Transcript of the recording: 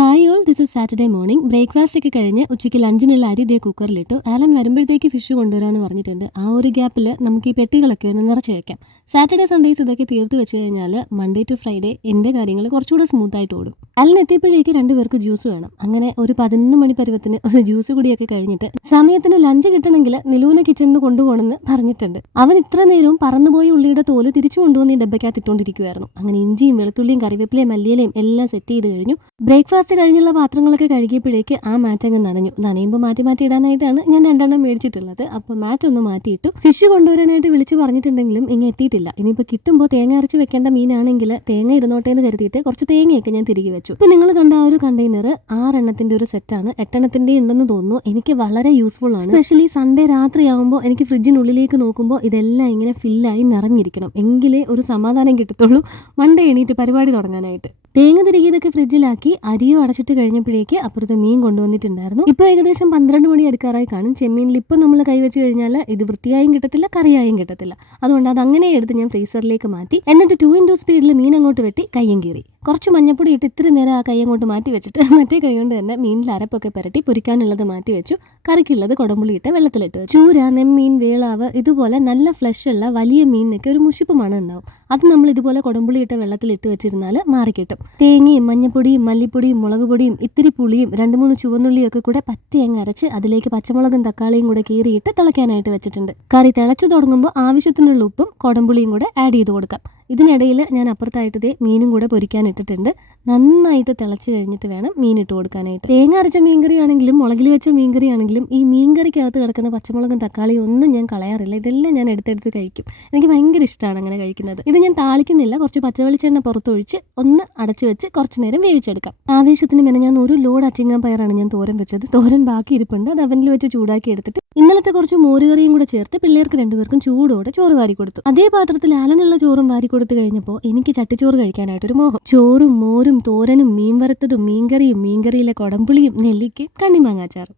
Hi all, this is Saturday morning. Breakfast ഒക്കെ കഴിഞ്ഞ് ഉച്ചയ്ക്ക് ലഞ്ചിനുള്ള അരി ഇതേ കുക്കറിലിട്ടു. ആലൻ വരുമ്പോഴത്തേക്ക് ഫിഷ് കൊണ്ടുവരാമെന്ന് പറഞ്ഞിട്ടുണ്ട്. ആ ഒരു ഗ്യാപ്പിൽ നമുക്ക് ഈ പെട്ടികളൊക്കെ ഒന്ന് നിറച്ച് വെക്കാം. സാറ്റർഡേ സൺഡേസ് ഇതൊക്കെ തീർത്ത് വെച്ച് കഴിഞ്ഞാൽ മൺഡേ ടു ഫ്രൈഡേ എൻ്റെ കാര്യങ്ങൾ കുറച്ചുകൂടെ സ്മൂത്തായിട്ട് ഓടും. ആലൻ എത്തിയപ്പോഴേക്ക് 2 പേർക്ക് ജ്യൂസ് വേണം. അങ്ങനെ ഒരു 11 മണി പരുവത്തിന് ഒരു ജ്യൂസ് കൂടിയൊക്കെ കഴിഞ്ഞിട്ട് സമയത്തിന് ലഞ്ച് കിട്ടണമെങ്കിൽ നിലൂനെ കിച്ചണിൽ കൊണ്ടുപോകണമെന്ന് പറഞ്ഞിട്ടുണ്ട്. അവൻ ഇത്ര നേരവും പറന്നുപോയ ഉള്ളിയുടെ തോല് തിരിച്ചു കൊണ്ടുവന്ന് ഈ ഡബ്ബയ്ക്കകത്ത് ഇട്ടുകൊണ്ടിരിക്കുവായിരുന്നു. അങ്ങനെ ഇഞ്ചിയും വെളുത്തുള്ളിയും കറിവേപ്പിലയും മല്ലിയിലയും എല്ലാം സെറ്റ് ചെയ്ത് കഴിഞ്ഞു. ബ്രേക്ക്ഫാസ്റ്റ് കഴിഞ്ഞുള്ള പാത്രങ്ങളൊക്കെ കഴുകിയപ്പോഴേക്ക് ആ മാറ്റങ്ങ് നനയുമ്പോൾ മാറ്റി ഇടാനായിട്ടാണ് ഞാൻ 2 എണ്ണം മേടിച്ചിട്ടുള്ളത്. അപ്പോൾ മാറ്റ് ഒന്ന് മാറ്റിയിട്ടു. ഫിഷ് കൊണ്ടുവരാനായിട്ട് വിളിച്ചു പറഞ്ഞിട്ടുണ്ടെങ്കിലും ഇങ്ങനെ എത്തിയിട്ടില്ല. ഇനിയിപ്പോൾ കിട്ടുമ്പോൾ തേങ്ങ അരച്ച് വെക്കേണ്ട മീനാണെങ്കിൽ തേങ്ങ ഇരുന്നോട്ടെ എന്ന് കരുതിയിട്ട് കുറച്ച് തേങ്ങയൊക്കെ ഞാൻ തിരികെ വെച്ചു. ഇപ്പോൾ നിങ്ങൾ കണ്ട ആ ഒരു കണ്ടെയ്നർ 6 എണ്ണത്തിന്റെ ഒരു സെറ്റാണ്. 8 എണ്ണത്തിന്റെ ഉണ്ടെന്ന് തോന്നുന്നു. എനിക്ക് വളരെ യൂസ്ഫുൾ ആണ്. സ്പെഷ്യലി സൺഡേ രാത്രിയാകുമ്പോൾ എനിക്ക് ഫ്രിഡ്ജിനുള്ളിലേക്ക് നോക്കുമ്പോൾ ഇതെല്ലാം ഇങ്ങനെ ഫില്ലായി നിറഞ്ഞിരിക്കണം. എങ്കിലേ ഒരു സമാധാനം കിട്ടത്തുള്ളൂ മൺഡേ എണീറ്റ് പരിപാടി തുടങ്ങാനായിട്ട്. തേങ്ങ തിരികിയതൊക്കെ ഫ്രിഡ്ജിലാക്കി അരിയോ അടച്ചിട്ട് കഴിഞ്ഞപ്പോഴേക്ക് അപ്പുറത്ത് മീൻ കൊണ്ടുവന്നിട്ടുണ്ടായിരുന്നു. ഇപ്പോൾ ഏകദേശം 12 മണി അടുക്കാറായി കാണും. ചെമ്മീനിൽ ഇപ്പം നമ്മൾ കൈവച്ച് കഴിഞ്ഞാൽ ഇത് വൃത്തിയായും കിട്ടത്തില്ല, കറിയായും കിട്ടത്തില്ല. അതുകൊണ്ട് അത് അങ്ങനെ എടുത്ത് ഞാൻ ഫ്രീസറിലേക്ക് മാറ്റി. എന്നിട്ട് 2x സ്പീഡിൽ മീൻ അങ്ങോട്ട് വെട്ടി കയ്യും കീറി. കുറച്ച് മഞ്ഞപ്പൊടി ഇട്ട് ഇത്തിരി നേരം ആ കൈ അങ്ങോട്ട് മാറ്റി വെച്ചിട്ട് മറ്റേ കൈ കൊണ്ട് തന്നെ മീനിൽ അരപ്പൊക്കെ പുരട്ടി പൊരിക്കാനുള്ളത് മാറ്റി വെച്ചു. കറിക്കുള്ളത് കുടംപുളി ഇട്ട് വെള്ളത്തിലിട്ട് വെച്ചു. ചൂര, നെമ്മീൻ, വേളാവ് ഇതുപോലെ നല്ല ഫ്ലഷ് ഉള്ള വലിയ മീനിനൊക്കെ ഒരു മുഷിപ്പ് മണം ഉണ്ടാവും. അത് നമ്മൾ ഇതുപോലെ കുടംപുളി ഇട്ട് വെള്ളത്തിലിട്ട് വെച്ചിരുന്നാൽ മാറിക്കിട്ടും. തേങ്ങയും മഞ്ഞപ്പൊടിയും മല്ലിപ്പൊടിയും മുളക് പൊടിയും ഇത്തിരി പുളിയും 2-3 ചുവന്നുള്ളിയൊക്കെ കൂടെ പച്ചയങ്ങ് അരച്ച് അതിലേക്ക് പച്ചമുളകും തക്കാളിയും കൂടെ കീറിയിട്ട് തിളയ്ക്കാനായിട്ട് വെച്ചിട്ടുണ്ട്. കറി തിളച്ചു തുടങ്ങുമ്പോൾ ആവശ്യത്തിനുള്ള ഉപ്പും കുടംപുളിയും കൂടെ ആഡ് ചെയ്ത് കൊടുക്കാം. ഇതിനിടയിൽ ഞാൻ അപ്പുറത്തായിട്ട് മീനും കൂടെ പൊരിക്കാൻ ഇട്ടിട്ടുണ്ട്. നന്നായിട്ട് തിളച്ച് കഴിഞ്ഞിട്ട് വേണം മീൻ ഇട്ട് കൊടുക്കാനായിട്ട്. തേങ്ങ അരച്ച മീൻകറി ആണെങ്കിലും മുളകിൽ വെച്ച മീൻകറി ആണെങ്കിലും ഈ മീൻകറിക്കകത്ത് കിടക്കുന്ന പച്ചമുളകും തക്കാളിയും ഒന്നും ഞാൻ കളയാറില്ല. ഇതെല്ലാം ഞാൻ എടുത്തെടുത്ത് കഴിക്കും. എനിക്ക് ഭയങ്കര ഇഷ്ടമാണ് അങ്ങനെ കഴിക്കുന്നത്. ഇത് ഞാൻ താളിക്കുന്നില്ല. കുറച്ച് പച്ചവെളിച്ചെണ്ണ പുറത്തൊഴിച്ച് ഒന്ന് അടച്ചു വെച്ച് കുറച്ച് നേരം വേവിച്ചെടുക്കാം. ആവേശത്തിന് പിന്നെ ഞാൻ ഒരു ലോഡ് അച്ചിങ്ങാൻ പയറാണ് ഞാൻ തോരൻ വെച്ചത്. തോരൻ ബാക്കി ഇരിപ്പുണ്ട്. അത് അവനിൽ വെച്ച് ചൂടാക്കി എടുത്തിട്ട് ഇന്നലത്തെ കുറച്ച് മോരുകറിയും കൂടെ ചേർത്ത് പിള്ളേർക്ക് 2 പേർക്കും ചൂടോടെ ചോറ് വാരി കൊടുത്തു. അതേ പാത്രത്തിൽ ആലനുള്ള ചോറും വാരി കൊടുത്തു കഴിഞ്ഞപ്പോൾ എനിക്ക് ചട്ടിച്ചോറ് കഴിക്കാനായിട്ടൊരു മോഹം. ചോറും മോരും തോരനും മീൻ വറുത്തതും മീൻകറിയും മീൻകറിയിലെ കുടംപുളിയും നെല്ലിക്കയും കണ്ണിമാങ്ങാച്ചാറും.